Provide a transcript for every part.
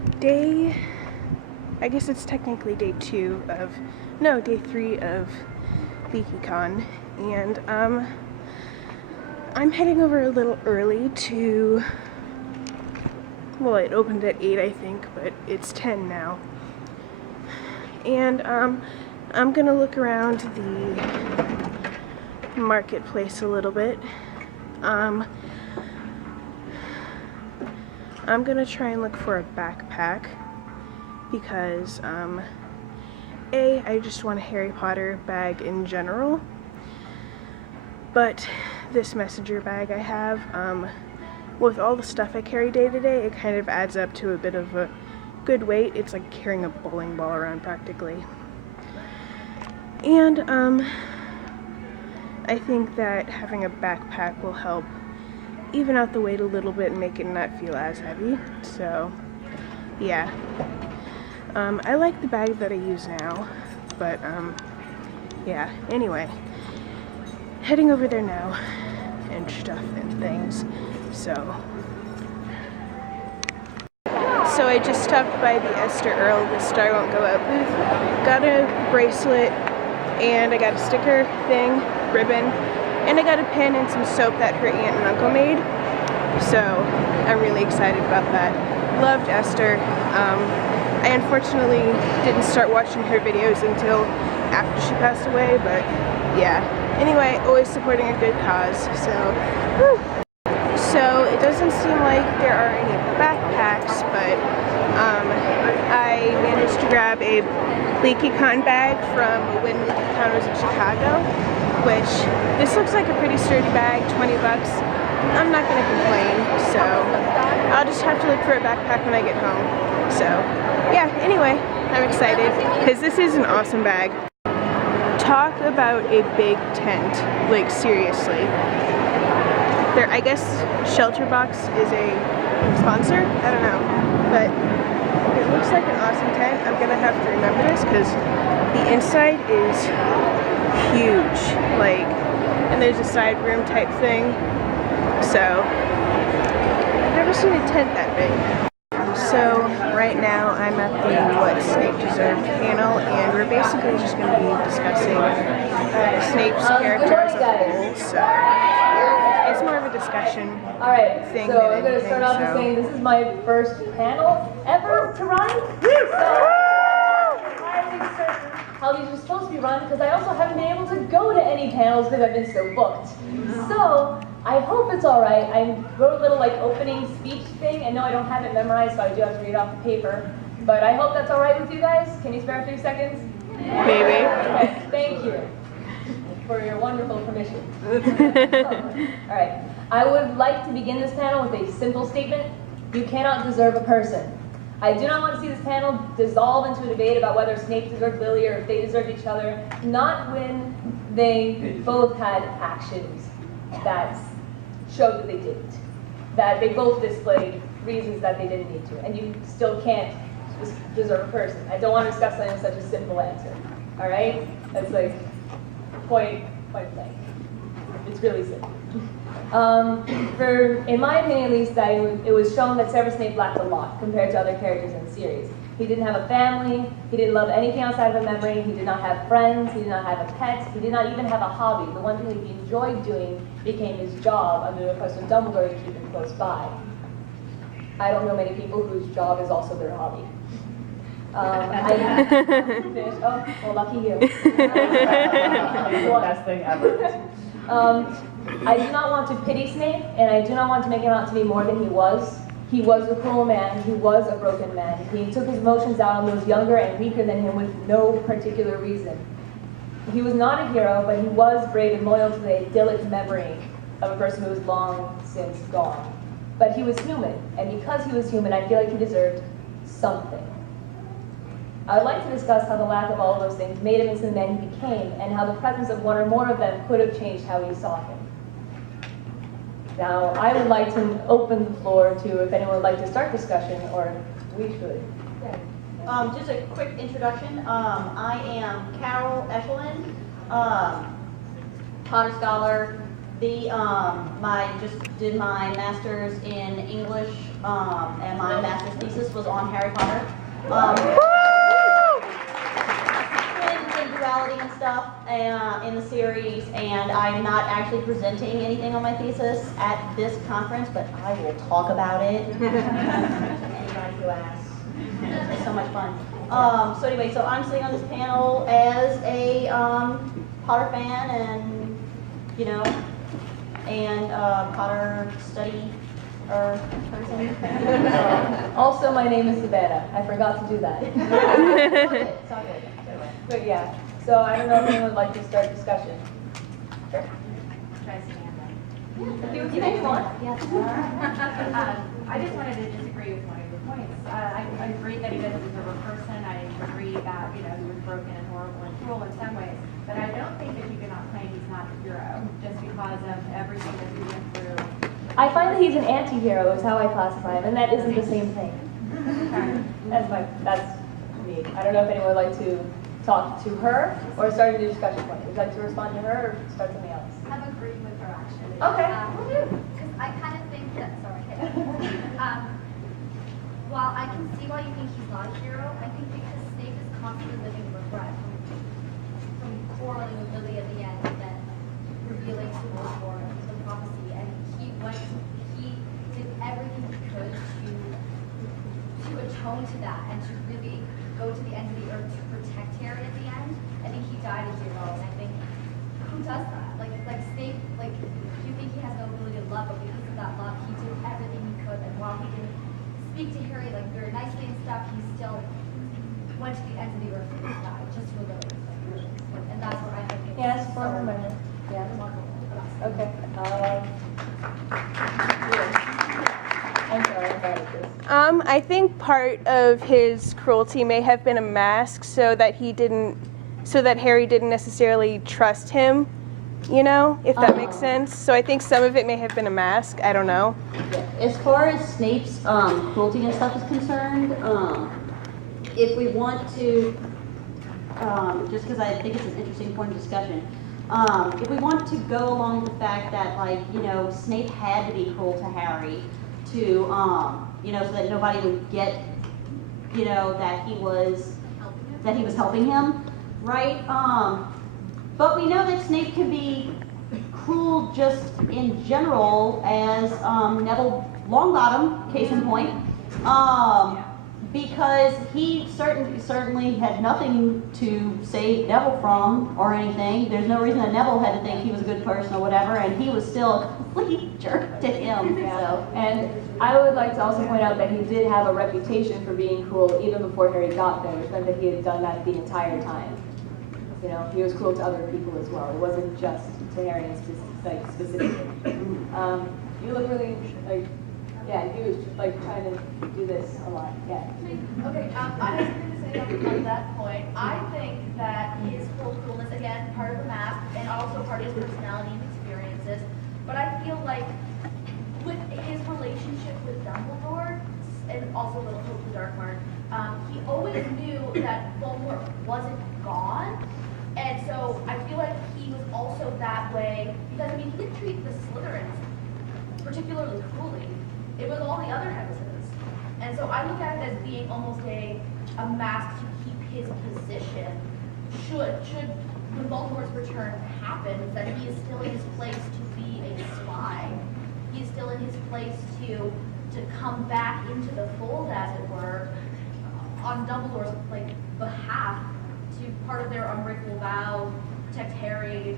I guess it's technically day 3 of LeakyCon, and I'm heading over a little early to, well, it opened at 8 I think, but it's 10 now, and I'm gonna look around the marketplace a little bit. I'm gonna try and look for a backpack because I just want a Harry Potter bag in general, but this messenger bag I have, with all the stuff I carry day to day, it kind of adds up to a bit of a good weight. It's like carrying a bowling ball around practically. And I think that having a backpack will help even out the weight a little bit and make it not feel as heavy. So yeah, I like the bag that I use now, but yeah, anyway, heading over there now and stuff and things. So I just stopped by the Esther Earl, the Star Won't Go Out booth, got a bracelet, and I got a sticker thing, ribbon, and I got a pen and some soap that her aunt and uncle made. So I'm really excited about that. Loved Esther. I unfortunately didn't start watching her videos until after she passed away, but yeah. Anyway, always supporting a good cause, so whew. So it doesn't seem like there are any backpacks, but I managed to grab a LeakyCon bag from when LeakyCon was in Chicago, which this looks like a pretty sturdy bag, 20 bucks. I'm not gonna complain, so I'll just have to look for a backpack when I get home. So yeah, anyway, I'm excited because this is an awesome bag. Talk about a big tent, like seriously. There, I guess Shelterbox is a sponsor, I don't know, but it looks like an awesome tent. I'm gonna have to remember this because the inside is huge, like, and there's a side room type thing. So I've never seen a tent that big. So right now I'm at the What Snape Deserved panel, and we're basically just going to be discussing Snape's character as a whole. So it's more of a discussion thing. So I'm going to start off with saying this is my first panel ever to run. So how these are supposed to be run, because I also haven't been able to go to any panels because I've been so booked. So I hope it's all right. I wrote a little like opening speech thing, and no, I don't have it memorized, so I do have to read off the paper. But I hope that's all right with you guys. Can you spare a few seconds? Maybe. Okay, thank you for your wonderful permission. All right. I would like to begin this panel with a simple statement. You cannot deserve a person. I do not want to see this panel dissolve into a debate about whether Snape deserved Lily or if they deserved each other, not when they both had actions that showed that they didn't, that they both displayed reasons that they didn't need to, and you still can't deserve a person. I don't want to discuss that in such a simple answer, all right? That's like point blank. It's really simple. In my opinion at least, that it was shown that Severus Snape lacked a lot compared to other characters in the series. He didn't have a family, he didn't love anything outside of a memory, he did not have friends, he did not have a pet, he did not even have a hobby. The one thing that he enjoyed doing became his job under Professor Dumbledore to keep him close by. I don't know many people whose job is also their hobby. Oh, well, lucky you. Best thing ever. I do not want to pity Snape, and I do not want to make him out to be more than he was. He was a cruel man, he was a broken man. He took his emotions out on those younger and weaker than him with no particular reason. He was not a hero, but he was brave and loyal to the idyllic memory of a person who was long since gone. But he was human, and because he was human, I feel like he deserved something. I would like to discuss how the lack of all of those things made him into the man he became, and how the presence of one or more of them could have changed how he saw him. Now, I would like to open the floor to if anyone would like to start discussion, or we should. Just a quick introduction. I am Carol Echelin, Potter Scholar, Just did my master's in English, and my master's thesis was on Harry Potter. And duality and stuff in the series, and I'm not actually presenting anything on my thesis at this conference, but I will talk about it. Anybody who asks. It's so much fun. So anyway, so I'm sitting on this panel as a Potter fan, and you know, and Potter study or person. Also, my name is Savannah. I forgot to do that. It's all good. But yeah, so I don't know if anyone would like to start discussion. Sure. Try to stand up. You can want. Yes. I just wanted to disagree with one of your points. I agree that he doesn't deserve a person. I agree that, you know, he was broken and horrible and cruel in some ways. But I don't think that you cannot claim he's not a hero just because of everything that he went through. I find that he's an anti-hero is how I classify him, and that isn't the same thing. That's me. I don't know if anyone would like to talk to her or start a new discussion point. Would you like to respond to her or start something else? I'm agreeing with her actually. Okay. Because I kind of think that, while I can see why you think he's not a hero, I think because Snape is constantly living with regret from quarreling with Lily at the end and then revealing to Voldemort the prophecy, and he did everything he could to atone to that and to really go to the end of the earth to protect Harry at the end. I think he died in zero, and I think, who does that? Like Snape, you think he has no ability to love, but because of that love, he did everything he could, and while he didn't speak to Harry very nicely and stuff, he still went to the end of the earth and died, just for Lily. And that's what I think. Yes, for a minute. Yeah. Okay. I'm sorry, I'm bad at this. I think part of his cruelty may have been a mask so that Harry didn't necessarily trust him, you know, if that makes sense. So I think some of it may have been a mask. I don't know. As far as Snape's cruelty and stuff is concerned, if we want to, just because I think it's an interesting point of discussion, if we want to go along with the fact that, Snape had to be cruel to Harry to, so that nobody would get, that he was helping him, right? But we know that Snape can be cruel just in general, as Neville Longbottom, case in point, because he certainly had nothing to save Neville from or anything. There's no reason that Neville had to think he was a good person or whatever, and he was still a complete jerk to him. So. And I would like to also point out that he did have a reputation for being cruel even before Harry got there, which meant that he had done that the entire time. You know, he was cruel to other people as well. It wasn't just to Harry specifically. You look really yeah, he was trying to do this a lot. Yeah. Okay, I have something to say on that point. I think that his whole coolness, again, part of the mask, and also part of his personality and experiences. But I feel like with his relationship with Dumbledore, and also with the Dark Mark, he always knew that Voldemort wasn't gone. And so I feel like he was also that way, because he didn't treat the Slytherins particularly cruelly. It was all the other houses. And so I look at it as being almost a mask to keep his position. Should when Voldemort's return happen, that he is still in his place to be a spy. He is still in his place to come back into the fold, as it were, on Dumbledore's behalf, to part of their unbreakable vow, protect Harry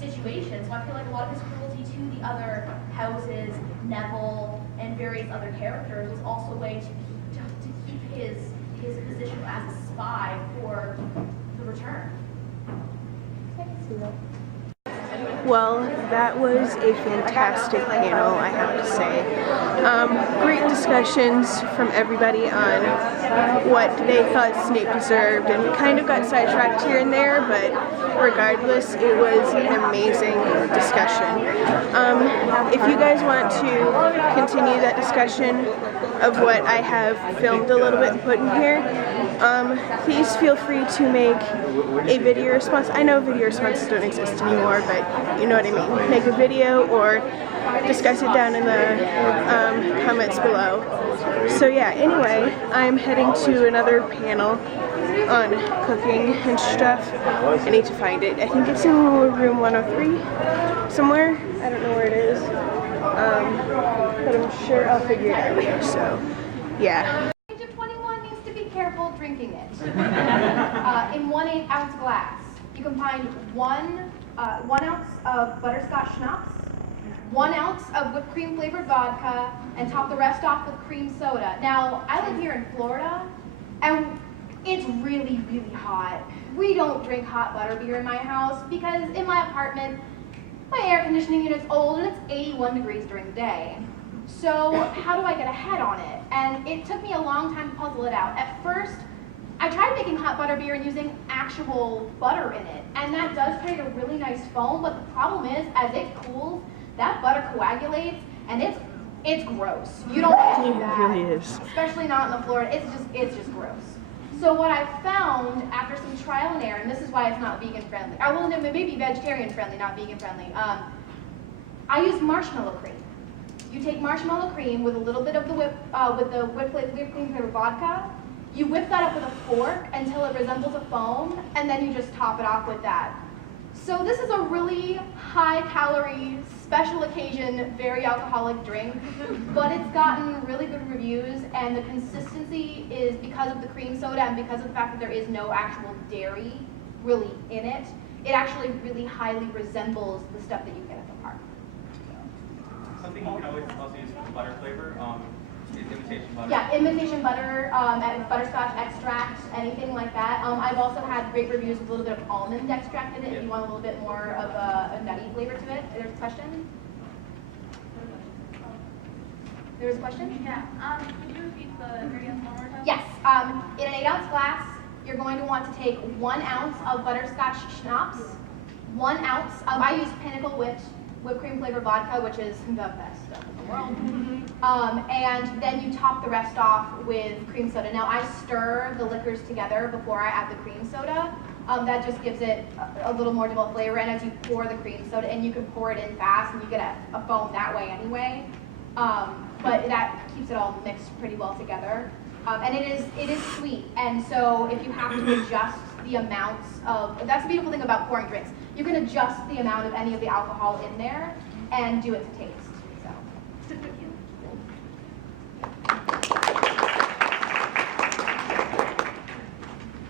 situation. So I feel like a lot of his cruelty to the other houses, Neville, and various other characters was also a way to keep his position as a spy for the return. Well, that was a fantastic panel, I have to say. Great discussions from everybody on what they thought Snape deserved, and we kind of got sidetracked here and there, but regardless, it was an amazing discussion. If you guys want to continue that discussion, of what I have filmed a little bit and put in here. Please feel free to make a video response. I know video responses don't exist anymore, but you know what I mean. Make a video or discuss it down in the comments below. So yeah, anyway, I'm heading to another panel on cooking and stuff. I need to find it. I think it's in room 103 somewhere. I don't know where it is, but I'm sure I'll figure it out later. So yeah. Age of 21 needs to be careful drinking it. In 1 8-ounce glass, you can find 1 ounce of butterscotch schnapps, 1 ounce of whipped cream flavored vodka, and top the rest off with cream soda. Now, I live here in Florida, and it's really, really hot. We don't drink hot butter beer in my house because in my apartment, my air conditioning unit's old and it's 81 degrees during the day. So how do I get ahead on it? And it took me a long time to puzzle it out. At first, I tried making hot butter beer and using actual butter in it, and that does create a really nice foam, but the problem is, as it cools, that butter coagulates, and it's gross. You don't want to do that. It really is. Especially not in the Florida, it's just gross. So what I found after some trial and error, and this is why it's not vegan friendly, well, no, maybe vegetarian friendly, not vegan friendly. I use marshmallow cream. You take marshmallow cream with a little bit of the whipped cream flavored vodka. You whip that up with a fork until it resembles a foam, and then you just top it off with that. So this is a really high calorie, special occasion, very alcoholic drink, but it's gotten really good reviews, and the consistency is because of the cream soda and because of the fact that there is no actual dairy really in it. It actually really highly resembles the stuff that you get at the park. Something you can always also use for butter flavor is imitation butter. Yeah, imitation butter, butterscotch extract, anything like that. I've also had great reviews with a little bit of almond extract in it if you want a little bit more of a nutty flavor to it. There's a question? There's a question? Yeah, could you repeat the ingredients one more time? Yes, in an 8-ounce glass, you're going to want to take 1 ounce of butterscotch schnapps, 1 ounce of, I use Pinnacle whipped cream flavored vodka, which is the best stuff in the world. And then you top the rest off with cream soda. Now I stir the liquors together before I add the cream soda. That just gives it a little more developed flavor. And as you pour the cream soda in, you can pour it in fast and you get a foam that way anyway. But that keeps it all mixed pretty well together. And it is sweet. And so if you have to adjust the amounts of, that's the beautiful thing about pouring drinks. You can adjust the amount of any of the alcohol in there and do it to taste. So.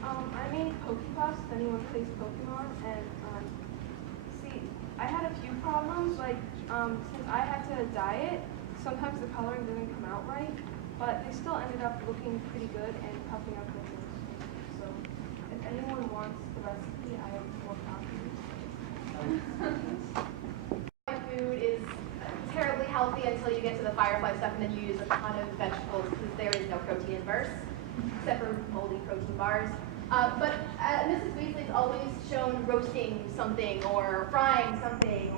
I made Pokepuffs, if anyone plays Pokemon, and see, I had a few problems, like, since I had to dye it, sometimes the coloring didn't come out right, but they still ended up looking pretty good and puffing up the nose. So, if anyone wants the recipe, I have 4 copies. My food is terribly healthy until you get to the firefly stuff, and then you use a ton of vegetables because there is no protein in verse, except for moldy protein bars. But Mrs. Weasley's always shown roasting something or frying something,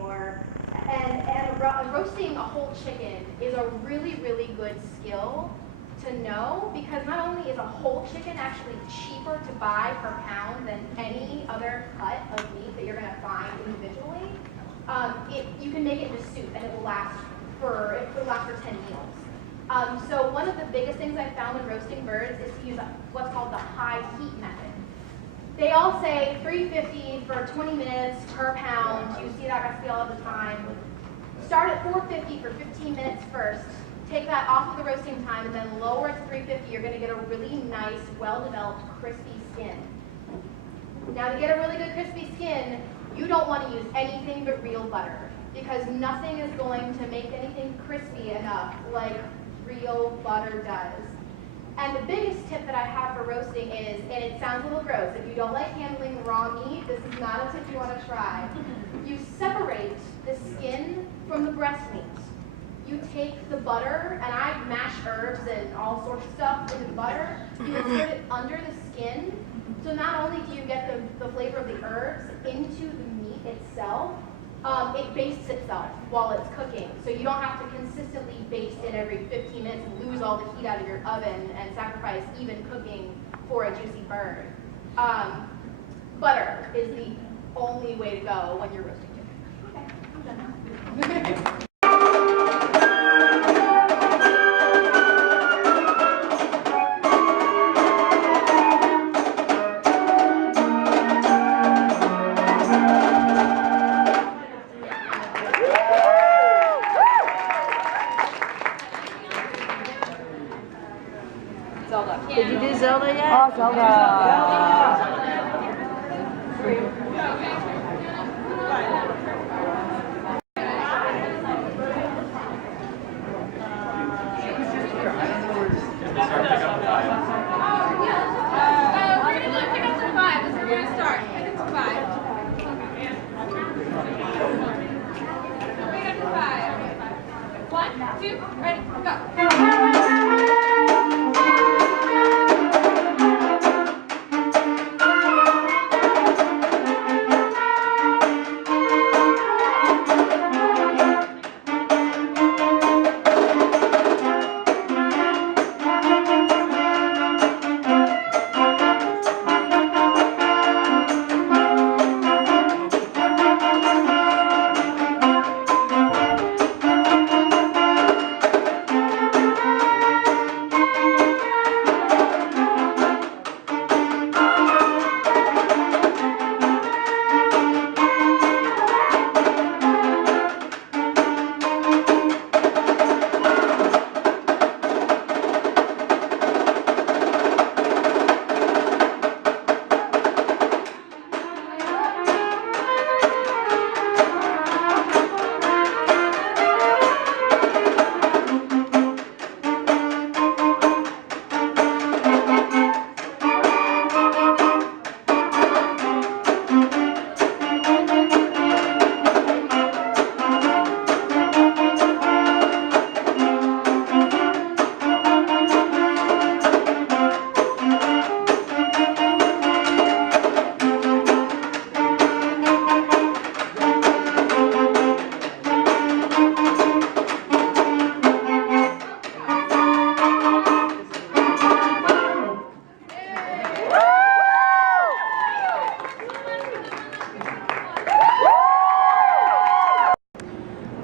and roasting a whole chicken is a really, really good skill to know, because not only is a whole chicken actually cheaper to buy per pound than any other cut of meat that you're going to find individually, you can make it into soup and it will last for 10 meals. So one of the biggest things I found when roasting birds is to use what's called the high heat method. They all say 350 for 20 minutes per pound. You see that recipe all the time. Start at 450 for 15 minutes first. Take that off of the roasting time and then lower it to 350. You're going to get a really nice, well-developed, crispy skin. Now to get a really good crispy skin, you don't want to use anything but real butter, because nothing is going to make anything crispy enough like real butter does. And the biggest tip that I have for roasting is, and it sounds a little gross, if you don't like handling raw meat, this is not a tip you want to try. You separate the skin from the breast meat. You take the butter, and I mash herbs and all sorts of stuff into the butter. You insert it under the skin, so not only do you get the flavor of the herbs into the meat itself, it bastes itself while it's cooking. So you don't have to consistently baste it every 15 minutes and lose all the heat out of your oven and sacrifice even cooking for a juicy bird. Butter is the only way to go when you're roasting chicken. Okay, I'm done now. Did you do Zelda yet? Oh, Zelda.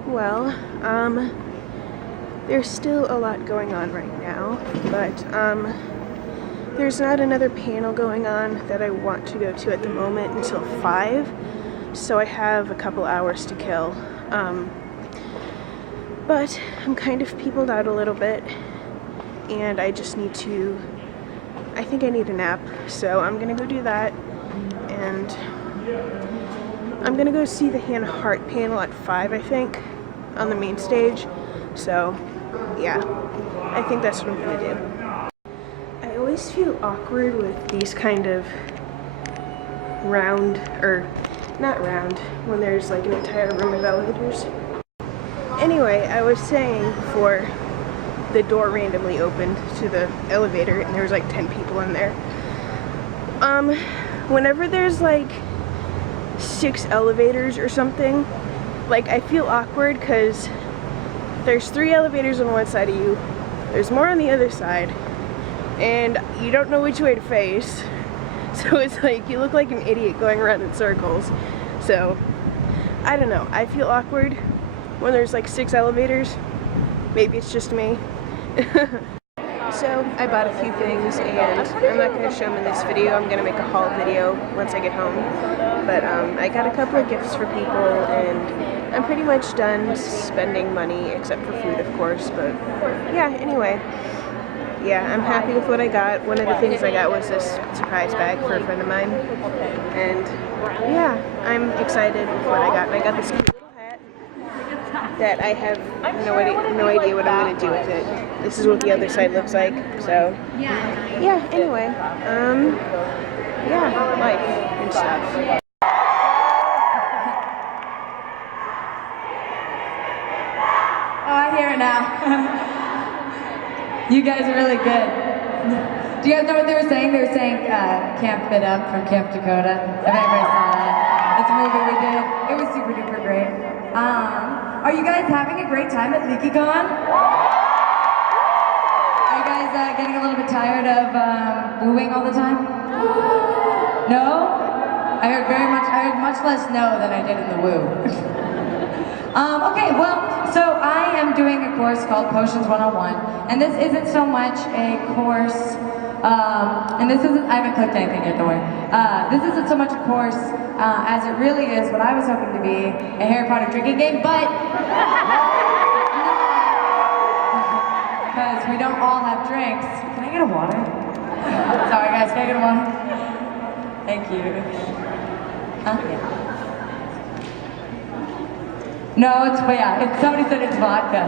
Well, there's still a lot going on right now, but there's not another panel going on that I want to go to at the moment until 5, so I have a couple hours to kill. But I'm kind of peopled out a little bit, and I just need to, I think I need a nap, so I'm gonna go do that, and I'm gonna go see the Hannah Hart panel at 5, I think, on the main stage. So yeah, I think that's what I'm gonna do. I always feel awkward with these kind of round, or not round, when there's like an entire room of elevators. Anyway, I was saying before the door randomly opened to the elevator and there was like 10 people in there. Whenever there's like 6 elevators or something, like I feel awkward because there's 3 elevators on one side of you, there's more on the other side, and you don't know which way to face. So it's like you look like an idiot going around in circles. So I don't know, I feel awkward when there's like 6 elevators. Maybe it's just me. So I bought a few things, and I'm not going to show them in this video. I'm going to make a haul video once I get home. But I got a couple of gifts for people, and I'm pretty much done spending money, except for food, of course. But yeah, anyway. Yeah, I'm happy with what I got. One of the things I got was this surprise bag for a friend of mine. And yeah, I'm excited with what I got. And I got this cute little hat that I have no idea what I'm going to do with it. This is what the other side looks like. So yeah, anyway, yeah, life and stuff. Oh, I hear it now. You guys are really good. Do you guys know what they were saying? They were saying Camp It Up from Camp Dakota. I bet everybody saw that. It's a movie we did. It was super duper great. Are you guys having a great time at LeakyCon? Are you guys getting a little bit tired of wooing all the time? No? I heard much less no than I did in the woo. Okay, well, so I am doing a course called Potions 101, and this isn't so much a course, and this isn't, I haven't clicked anything yet, don't worry. This isn't so much a course as it really is what I was hoping to be, a Harry Potter drinking game, but because we don't all have drinks. Can I get a water? Sorry guys, can I get a water? Thank you. Huh? Yeah. No, somebody said it's vodka.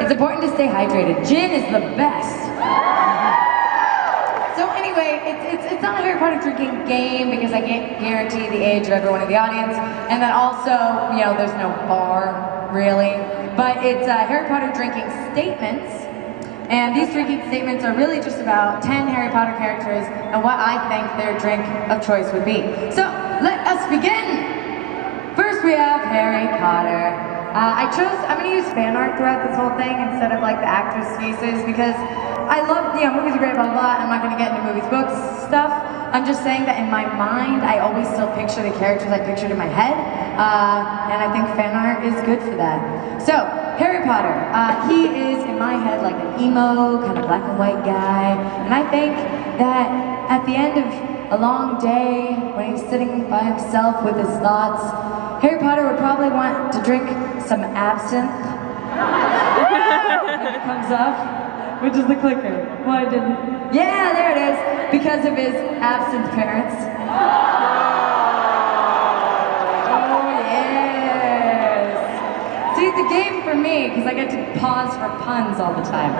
It's important to stay hydrated. Gin is the best. So anyway, it's not a Harry Potter drinking game because I can't guarantee the age of everyone in the audience, and then also, you know, there's no bar, really. But it's Harry Potter drinking statements. And these drinking statements are really just about 10 Harry Potter characters and what I think their drink of choice would be. So, let us begin! First we have Harry Potter. I'm gonna use fan art throughout this whole thing instead of like the actors' faces because I love, movies are great, blah, blah, blah. I'm not gonna get into movies, books, stuff. I'm just saying that in my mind, I always still picture the characters I pictured in my head. And I think fan art is good for that. So, Harry Potter, he is in my head like an emo, kind of black and white guy. And I think that at the end of a long day, when he's sitting by himself with his thoughts, Harry Potter would probably want to drink some absinthe. When it comes up, which is the clicker. Why didn't? Yeah, there it is. Because of his absent parents. See, it's a game for me, because I get to pause for puns all the time.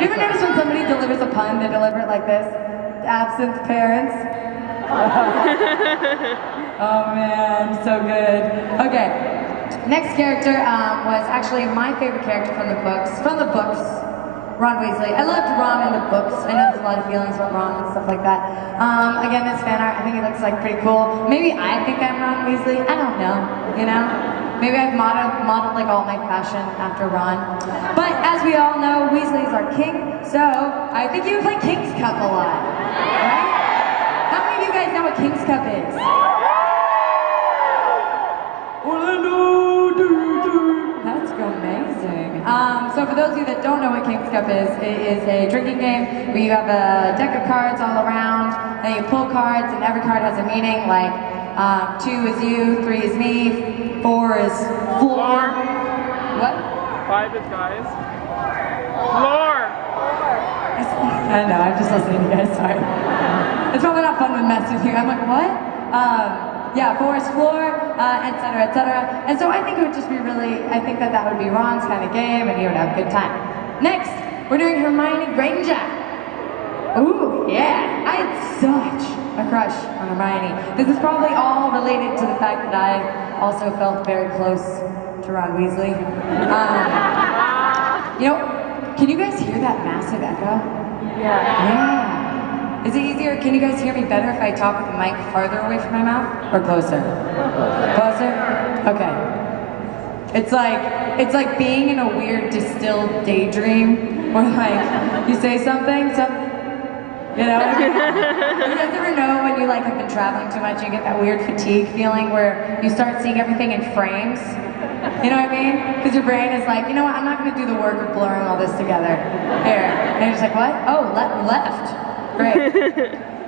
You ever notice when somebody delivers a pun, they deliver it like this? Absent parents. Oh man, so good. Okay, next character was actually my favorite character from the books. Ron Weasley. I loved Ron in the books. I know there's a lot of feelings about Ron and stuff like that. Again, this fan art, I think he looks like pretty cool. Maybe I think I'm Ron Weasley. I don't know, you know? Maybe I've modeled like all my fashion after Ron. But as we all know, Weasley's our king, so I think you would play King's Cup a lot, right? How many of you guys know what King's Cup is? That's amazing. So for those of you that don't know what King's Cup is, it is a drinking game where you have a deck of cards all around, and you pull cards, and every card has a meaning, like 2 is you, 3 is me, 4 is floor. What? 5 is guys. Floor! I know, I'm just listening to you guys, sorry. It's probably not fun to mess with you. I'm like, what? Yeah, 4 is floor, et cetera, et cetera. And so I think it would just be I think that would be Ron's kind of game, and he would have a good time. Next, we're doing Hermione Granger. Ooh, yeah, I had such a crush on Hermione. This is probably all related to the fact that I also felt very close to Ron Weasley. Can you guys hear that massive echo? Yeah. Is it easier? Can you guys hear me better if I talk with the mic farther away from my mouth or closer? Closer? Okay. It's like being in a weird distilled daydream where like you say something, you know? You guys ever know when you have been traveling too much, you get that weird fatigue feeling where you start seeing everything in frames? You know what I mean? Because your brain is like, you know what, I'm not gonna do the work of blurring all this together. Here. And you're just like, what? Oh, left. Great.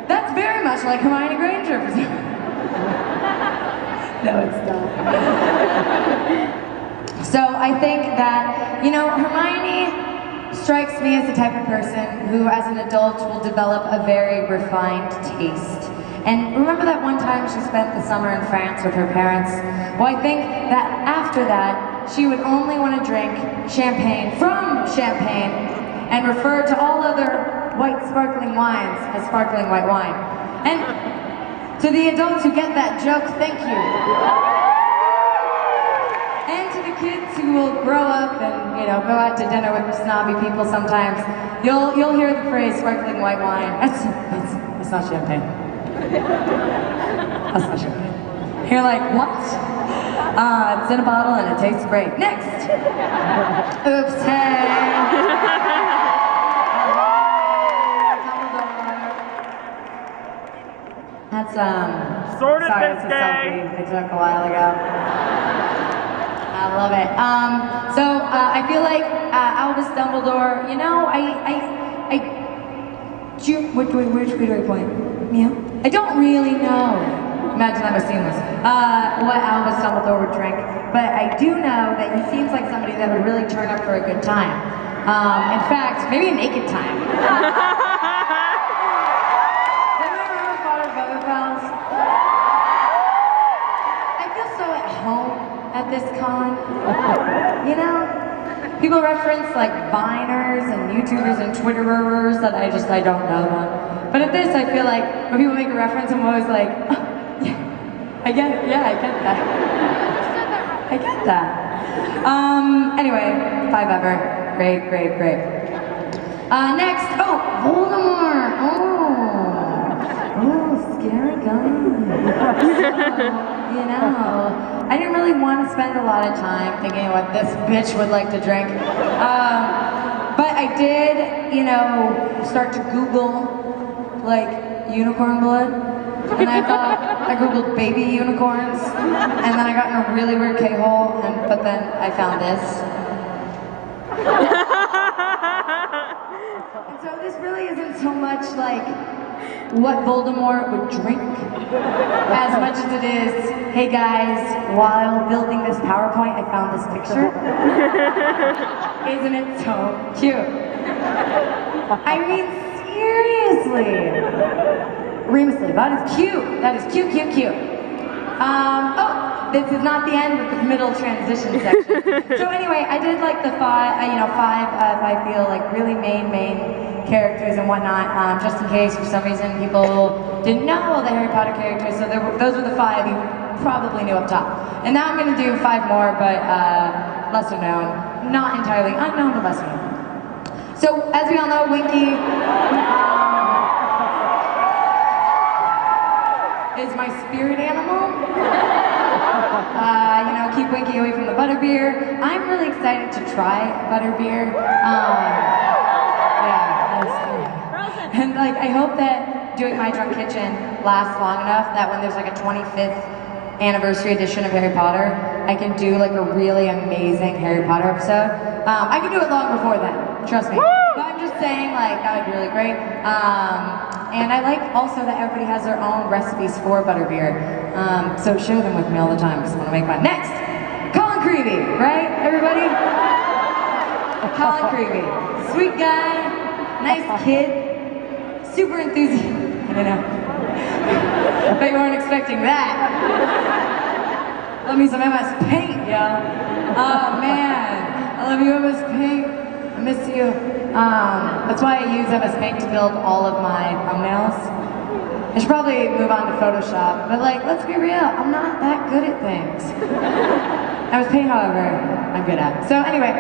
That's very much like Hermione Granger. No, it's not. So I think that, Hermione strikes me as the type of person who, as an adult, will develop a very refined taste. And remember that one time she spent the summer in France with her parents? Well, I think that after that, she would only want to drink champagne from champagne and refer to all other white sparkling wines as sparkling white wine. And to the adults who get that joke, thank you. And to the kids who will grow up and, go out to dinner with snobby people sometimes, you'll hear the phrase sparkling white wine. That's not champagne. That's not true. You're like, what? It's in a bottle and it tastes great. Next! Oops, hey! That's, Sort of sorry, this that's a gay. selfie I took a while ago. I love it. I feel like Albus Dumbledore, you know, which way do I point? Meow? I don't really know. Imagine I was seamless. What Albus Dumbledore would drink, but I do know that he seems like somebody that would really turn up for a good time. In fact, maybe a naked time. I feel so at home at this con. You know? People reference like Viners and YouTubers and Twitterers that I don't know them. But at this, I feel like when people make a reference, I'm always like, oh, yeah, I get it. Yeah, I get that. I get that. Anyway, 5 ever. Great. Next, Voldemort. Scary guy. You know, I didn't really want to spend a lot of time thinking what this bitch would like to drink. But I did, you know, start to Google, like, unicorn blood. And I Googled baby unicorns. And then I got in a really weird K-hole, but then I found this. And so this really isn't so much like what Voldemort would drink, as much as it is, hey guys, while building this PowerPoint, I found this picture. Isn't it so cute? I mean, seriously. Remusly, that is cute. That is cute. This is not the end with the middle transition section. So anyway, I did like the 5 I feel like really main characters and whatnot, just in case for some reason people didn't know all the Harry Potter characters, so those were the 5 you probably knew up top. And now I'm going to do 5 more, but lesser known. Not entirely unknown, but lesser known. So, as we all know, Winky is my spirit animal. Keep Winky away from the butterbeer. I'm really excited to try butterbeer. And like, I hope that doing My Drunk Kitchen lasts long enough that when there's like a 25th anniversary edition of Harry Potter, I can do like a really amazing Harry Potter episode. I can do it long before then, trust me. But I'm just saying, like, that would be really great. And I like also that everybody has their own recipes for butterbeer. So share them with me all the time, because I want to make mine. Next, Colin Creevy, right, everybody? Colin Creevy, sweet guy, nice kid. Super enthusiastic. I don't know. I bet you weren't expecting that. Love me some MS Paint, yo. Oh man, I love you, MS Paint. I miss you. That's why I use MS Paint to build all of my thumbnails. I should probably move on to Photoshop, but like, let's be real, I'm not that good at things. MS Paint, however, I'm good at. So anyway,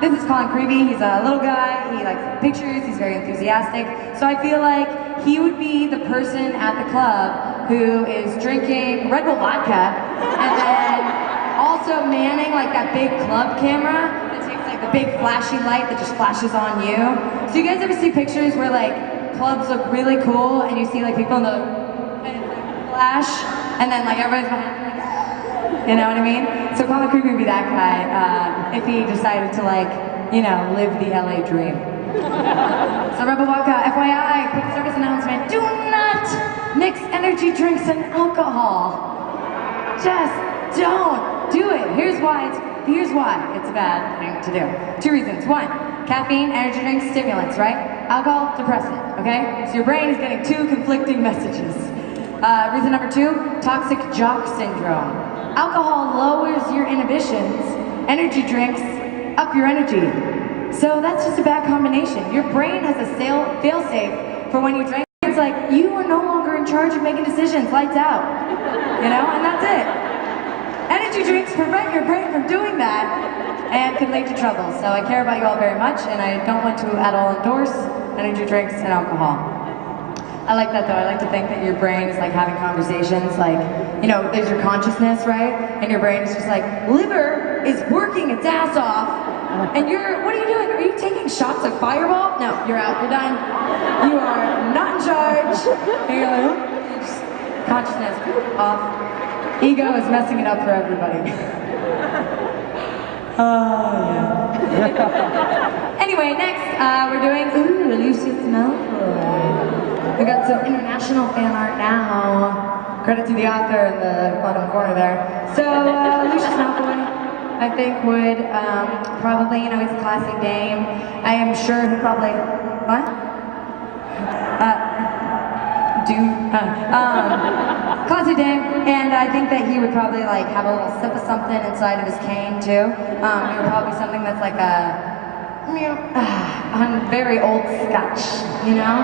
this is Colin Creevy. He's a little guy, he likes pictures, he's very enthusiastic. So I feel like he would be the person at the club who is drinking Red Bull vodka and then also manning like that big club camera that takes like the big flashy light that just flashes on you. So you guys ever see pictures where like clubs look really cool and you see like people in the flash and then like everybody's behind like, you know what I mean? So Colin Creevy would be that guy if he decided to like, you know, live the LA dream. So Rebel Vodka, FYI, quick service announcement, do not mix energy drinks and alcohol. Just don't do it. Here's why it's a bad thing to do. 2 reasons. 1, caffeine, energy drinks, stimulants, right? Alcohol, depressant, okay? So your brain is getting 2 conflicting messages. Reason number 2, toxic jock syndrome. Alcohol lowers your inhibitions, energy drinks up your energy. So that's just a bad combination. Your brain has a fail-safe for when you drink. It's like, you are no longer in charge of making decisions, lights out. You know, and that's it. Energy drinks prevent your brain from doing that and can lead to trouble. So I care about you all very much, and I don't want to at all endorse energy drinks and alcohol. I like that though. I like to think that your brain is like having conversations, like, you know, there's your consciousness, right? And your brain is just like, liver is working its ass off, and what are you doing? Are you taking shots of Fireball? No, you're out, you're done. You are not in charge. And you're like, oh, just consciousness off. Ego is messing it up for everybody. Oh, yeah. Anyway, next, we're doing, Lucius Malfoy. We got some international fan art now. Credit to the author in the bottom corner there. So, Lucius Malfoy, I think would probably, you know, he's a classic Dame. I am sure he probably, what? Classic Dame, and I think that he would probably like have a little sip of something inside of his cane too. It would probably be something that's like on very old scotch, you know?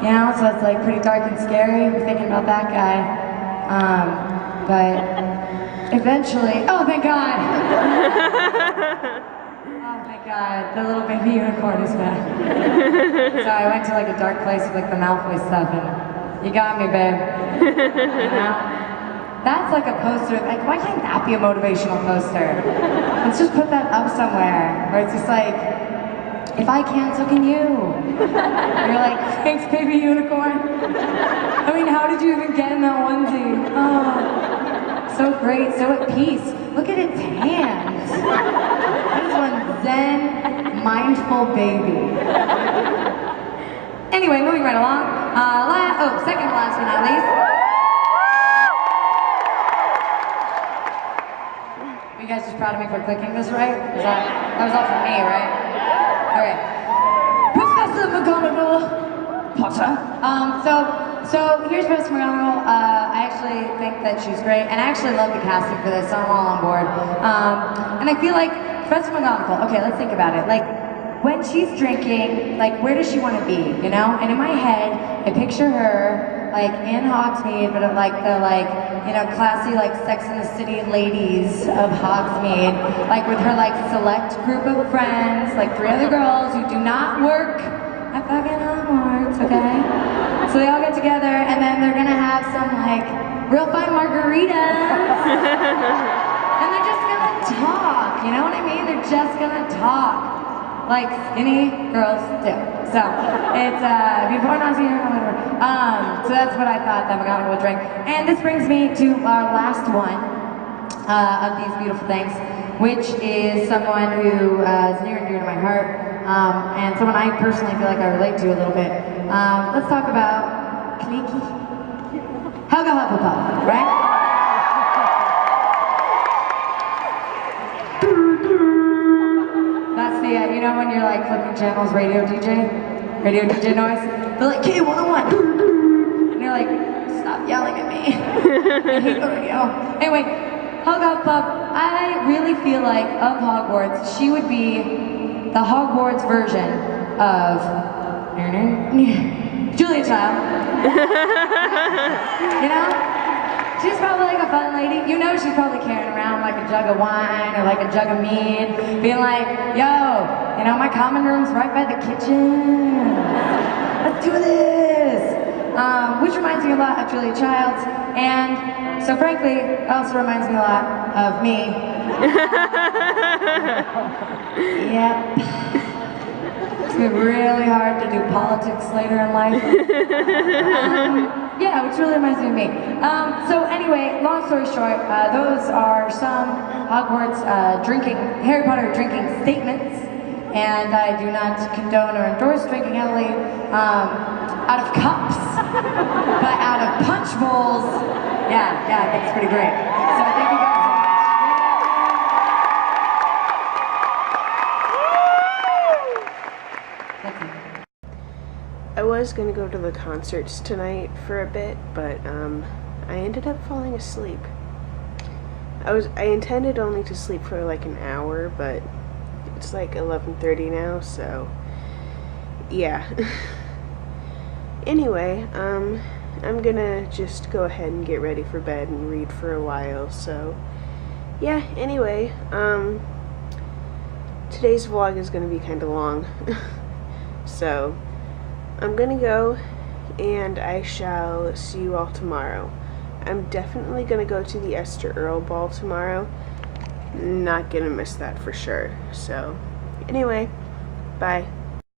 You know, so it's like pretty dark and scary. We're thinking about that guy. But eventually, oh thank God! Oh thank God, the little baby unicorn is back. So I went to like a dark place with like the Malfoy stuff, and you got me, babe. You know? That's like a poster, like why can't that be a motivational poster? Let's just put that up somewhere, where it's just like, if I can, so can you. You're like, thanks baby unicorn. I mean, how did you even get in that onesie? Oh, so great, so at peace. Look at its hands. That is one zen, mindful baby. Anyway, moving right along. Second to last but not least. You guys just proud of me for clicking this right? That was all from me, right? Okay. Professor McGonagall Potter. So here's Professor McGonagall. I actually think that she's great, and I actually love the casting for this, so I'm all on board. And I feel like Professor McGonagall, okay, let's think about it. Like, when she's drinking, like, where does she want to be, you know? And in my head, I picture her, like, in Hogsmeade, but of, like, the, like, you know, classy, like, Sex and the City ladies of Hogsmeade, like, with her, like, select group of friends, like, 3 other girls who do not work at fucking Hogwarts, okay? So they all get together, and then they're gonna have some, like, real fine margaritas, and they're just gonna talk, you know what I mean? They're just gonna talk. Like skinny girls do. So it's before nausea or whatever. So that's what I thought that McGonagall would drink. And this brings me to our last one of these beautiful things, which is someone who is near and dear to my heart, and someone I personally feel like I relate to a little bit. Let's talk about Kiki. Helga Hufflepuff, right? You know when you're like flipping channels, radio DJ noise? They're like, K101, and you're like, stop yelling at me. I hate the radio. Anyway, Helga Hufflepuff, I really feel like of Hogwarts, she would be the Hogwarts version of Julia Child. You know? She's probably like a fun lady. You know she's probably carrying around like a jug of wine or like a jug of mead, being like, yo, you know, my common room's right by the kitchen. Let's do this. Which reminds me a lot of Julia Childs. And so frankly, it also reminds me a lot of me. Yep. It's gonna be really hard to do politics later in life. Yeah, which really reminds me of me. So anyway, long story short, those are some Hogwarts Harry Potter drinking statements, and I do not condone or endorse drinking heavily out of cups, but out of punch bowls. Yeah, I think it's pretty great. So thank you guys so much. I was gonna go to the concerts tonight for a bit, but I ended up falling asleep. I intended only to sleep for like an hour, but it's like 11:30 now, so yeah. Anyway, I'm gonna just go ahead and get ready for bed and read for a while, so yeah, anyway, today's vlog is gonna be kind of long, so I'm gonna go and I shall see you all tomorrow. I'm definitely going to go to the Esther Earl Ball tomorrow. Not going to miss that for sure. So, anyway, bye.